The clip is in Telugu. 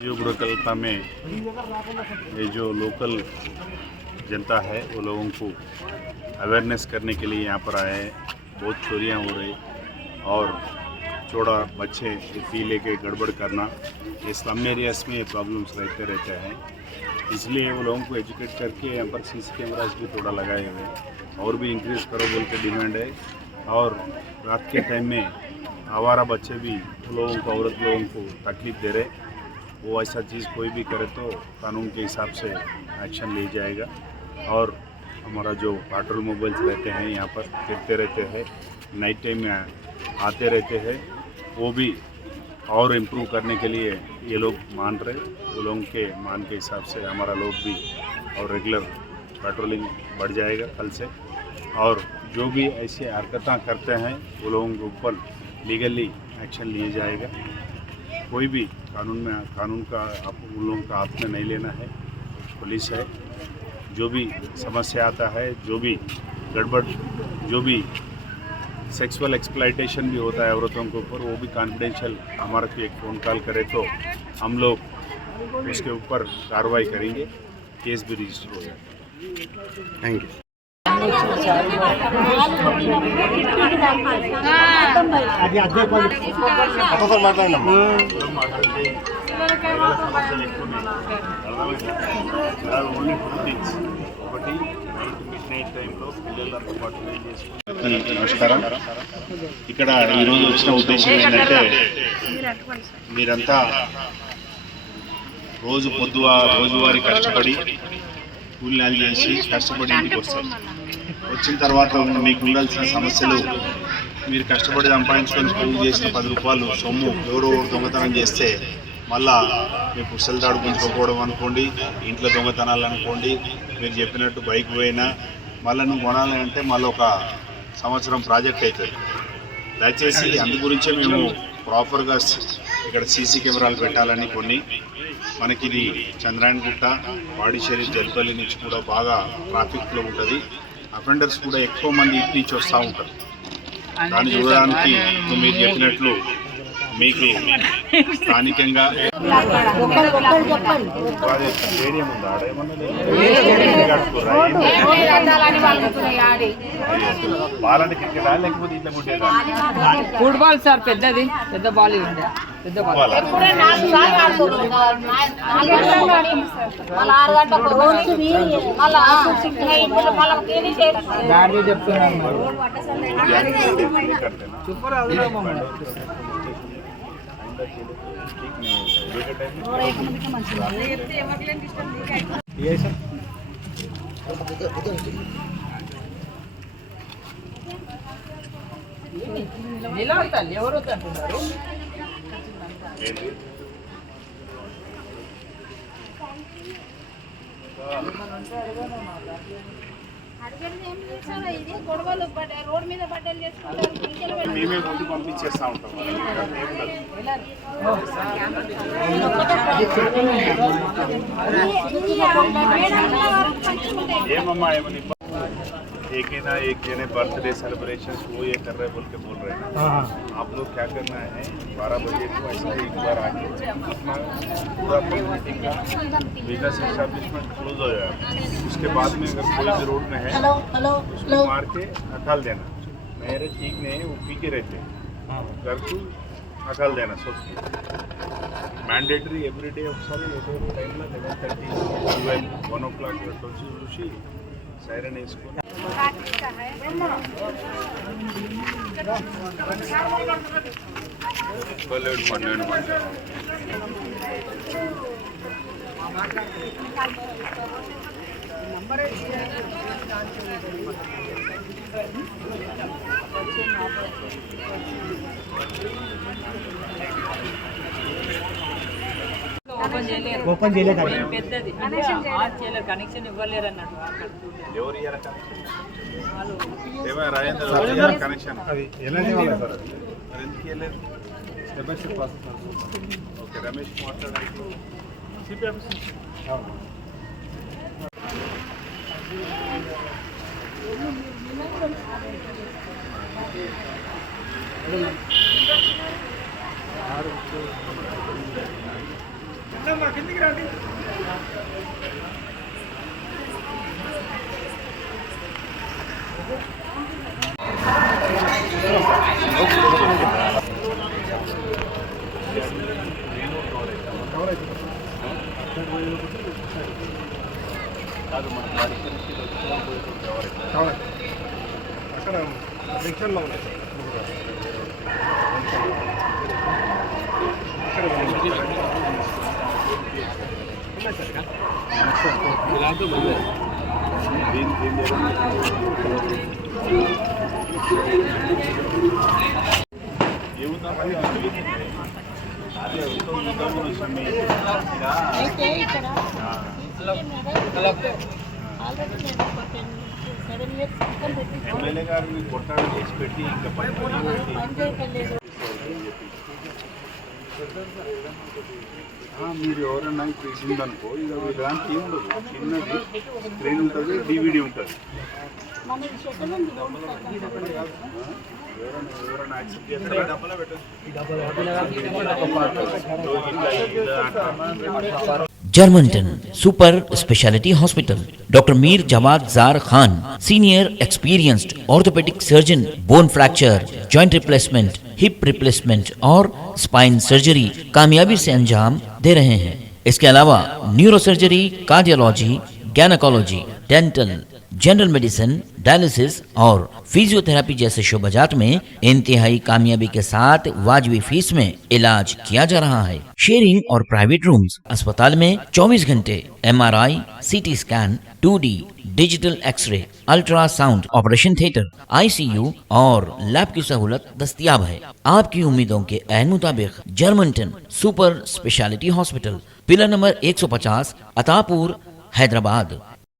बुरकल्पा में ये जो लोकल जनता है वो लोगों को अवेयरनेस करने के लिए यहाँ पर आए हैं। बहुत चोरियाँ हो रही और छोटा बच्चे फी लेके गड़बड़ करना, ये स्लम एरियाज में ये प्रॉब्लम्स रहते हैं। इसलिए वो लोगों को एजुकेट करके यहाँ पर सीसी कैमरास भी थोड़ा लगाए हुए हैं और भी इंक्रीज़ करो बोल के डिमांड है। और रात के टाइम में आवारा बच्चे भी लोगों को, औरत लोगों को तकलीफ़ दे रहे, वो ऐसा चीज़ कोई भी करे तो कानून के हिसाब से एक्शन लिया जाएगा। और हमारा जो पेट्रोल मोबाइल्स रहते हैं यहाँ पर फिरते रहते हैं, नाइट टाइम में आते रहते हैं, वो भी और इम्प्रूव करने के लिए ये लोग मान रहे। वो लोगों के मान के हिसाब से हमारा लोग भी और रेगुलर पेट्रोलिंग बढ़ जाएगा कल से। और जो भी ऐसे हरकतें करते हैं वो लोगों के ऊपर लीगली एक्शन लिया जाएगा। कोई भी कानून का उन लोगों का हाथ में नहीं लेना है, पुलिस है। जो भी समस्या आता है, जो भी गड़बड़, जो भी सेक्सुअल एक्सप्लॉयटेशन भी होता है औरतों के ऊपर, वो भी कॉन्फिडेंशियल हमारे को एक फ़ोन कॉल करे तो हम लोग उसके ऊपर कार्रवाई करेंगे, केस भी रजिस्टर हो जाएगा। Thank you. నమస్కారం. ఇక్కడ ఈరోజు వచ్చిన ఉద్దేశం ఏంటంటే, మీరంతా రోజువారీ కష్టపడి కూలినాలు చేసి కష్టపడి ఇంటికి వస్తారు. వచ్చిన తర్వాత మీకు ఉండాల్సిన సమస్యలు, మీరు కష్టపడి సంపాదించుకొని కూలి చేసిన 10 రూపాయలు సొమ్ము ఎవరో దొంగతనం చేస్తే మళ్ళా మీ పుస్తలు దాడుకుంటుకోవడం అనుకోండి, ఇంట్లో దొంగతనాలు అనుకోండి, మీరు చెప్పినట్టు బైక్ పోయినా మళ్ళీ నువ్వు కొనాలి అంటే మళ్ళీ ఒక సంవత్సరం ప్రాజెక్ట్ అవుతుంది. దయచేసి అందు గురించే మేము ప్రాపర్గా ఇక్కడ సీసీ కెమెరాలు పెట్టాలని కొన్ని. మనకి ఇది చంద్రాయణగుట్ట, వాడిశేరి, జల్పల్లి నుంచి కూడా బాగా ట్రాఫిక్లో ఉంటుంది. అఫెండర్స్ కూడా ఎక్కువ మంది ఇటు నుంచి వస్తూ ఉంటారు. దాన్ని చూడడానికి మీరు చెప్పినట్లు మీకు స్థానికంగా స్టేడియం ఉందా? బాలని క్రికెటా లేకపోతే ఇట్లా కొట్టేదా? ఫుట్బాల్ సార్, పెద్ద బాల్ ఉండే, పెద్ద బాల్. నిలబడతాను ఎవరు అంటున్నారు. మేమే ముందు పంపించేస్తూ ఉంటాం. ఏమమ్మా ఏమని एक ही ना एक जने बर्थडे सेलिब्रेशन वो ये कर रहे बोल के बोल रहे हैं। आप लोग क्या करना है, 12 बजे को ऐसा एक बार आके अपना पूरा कम्युनिटी का बिजनेस एस्टेब्लिशमेंट क्लोज हो जाएगा। उसके बाद में अगर कोई भी रोड में है उसको मार के हटाल देना। मेरे ठीक नहीं, वो पी के रहते घर को हटाल देना सोच के। मैंडेटरी एवरीडे ఒకసారి ఏదో టైంలో 11:30 1 o'clock చూసి సైరన్ వేసుకొని ఓపెన్ చేయలేదు, పెద్దది కనెక్షన్ ఇవ్వలేరు అన్నట్టు. ఎవరు ఇయ్యాలి కనెక్షన్? కనెక్షన్ అది ఎలా ఇవ్వాలి సార్? అది ఎందుకు ఇవ్వలేదు? Step by step process. Okay, Ramesh మాట్లాడాలి. సిపి ఆఫీస్ అక్కడ జంక్షన్లో ఉన్నాయి అయితే ఇక్కడ ఆల్రెడీ నేను ఒక 7 years క్రితం పెట్టించాను. ఎమ్మెల్యే గారిని కొట్టాడు చేసి పెట్టి ఇంకా పని పని చేయట్లేదు. మీరు ఎవరన్నా ఇప్పుడు ఇది ఉందనుకో ఇది దానికి ఏముండదు చిన్నది స్క్రీన్ ఉంటుంది డివిడి ఉంటుంది మన షెడ్యూల్ ఉంది రోడ్ సైడ్. ఎవరైనా యాక్సెప్ట్ చేస్తారా जर्मनटन super speciality hospital doctor Mir Jawad जार Khan senior experienced orthopaedic surgeon bone fracture joint replacement hip replacement और स्पाइन सर्जरी कामयाबी से अंजाम दे रहे हैं। इसके अलावा neuro surgery, cardiology, gynaecology, dental, general medicine, dialysis और फिजियोथेरेपी जैसे शोबाजात में इंतहाई कामयाबी के साथ वाजबी फीस में इलाज किया जा रहा है। शेयरिंग और प्राइवेट रूम्स, अस्पताल में 24 घंटे MRI, CT scan, 2D digital x-ray, ultrasound, operation theatre, ICU और लैब की सहूलत दस्तयाब है। आपकी उम्मीदों के ऐन मुताबिक Germanten super speciality hospital, pillar number 150, Attapur, Hyderabad.